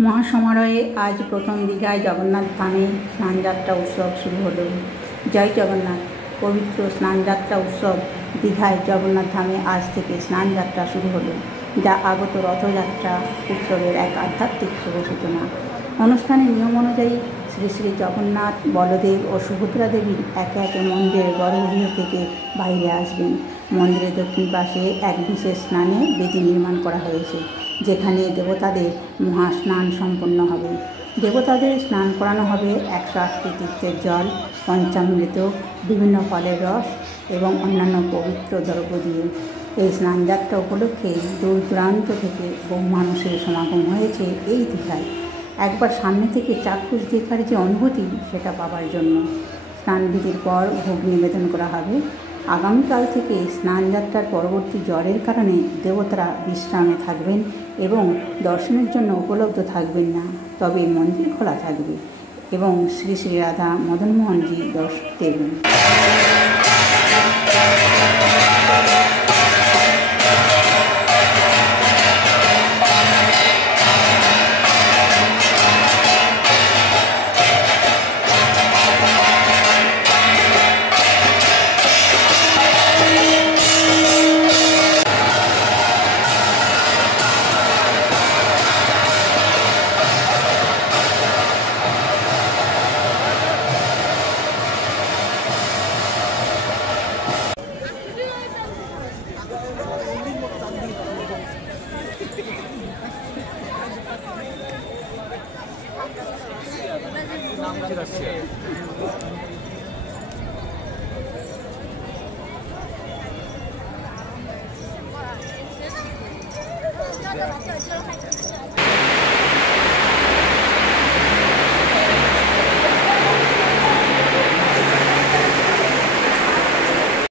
মহাসমারোহে আজ প্রথম দীঘায় জগন্নাথ ধামে স্নানযাত্রা উৎসব শুরু হলো। জয় জগন্নাথ। পবিত্র স্নানযাত্রা উৎসব দীঘায় জগন্নাথ ধামে আজ থেকে স্নানযাত্রা শুরু হলো, যা আগত রথযাত্রা উৎসবের এক আধ্যাত্মিক শুভ সূচনা। অনুষ্ঠানের নিয়ম অনুযায়ী শ্রী শ্রী জগন্নাথ, বলদেব ও সুভদ্রা দেবী একে একে মন্দিরের গর্ভগৃহ থেকে বাইরে আসবেন। মন্দিরের দক্ষিণ পাশে এক বিশেষ স্নানের বেদি নির্মাণ করা হয়েছে, যেখানে দেবতাদের মহাস্নান সম্পন্ন হবে। দেবতাদের স্নান করানো হবে 108টি তীর্থের জল, পঞ্চামৃত, বিভিন্ন ফলের রস এবং অন্যান্য পবিত্র দ্রব্য দিয়ে। এই স্নানযাত্রা উপলক্ষে দূর দূরান্ত থেকে বহু মানুষের সমাগম হয়েছে এই দীঘায়, একবার সামনে থেকে চাক্ষুষ দেখার যে অনুভূতি, সেটা পাবার জন্য। স্নানবিধির পর ভোগ নিবেদন করা হবে। আগামীকাল থেকে স্নানযাত্রার পরবর্তী জ্বরের কারণে দেবতারা বিশ্রামে থাকবেন এবং দর্শনের জন্য উপলব্ধ থাকবেন না, তবে মন্দির খোলা থাকবে এবং শ্রী শ্রী রাধা মদনমোহনজি দর্শন দেবেন। Gracias.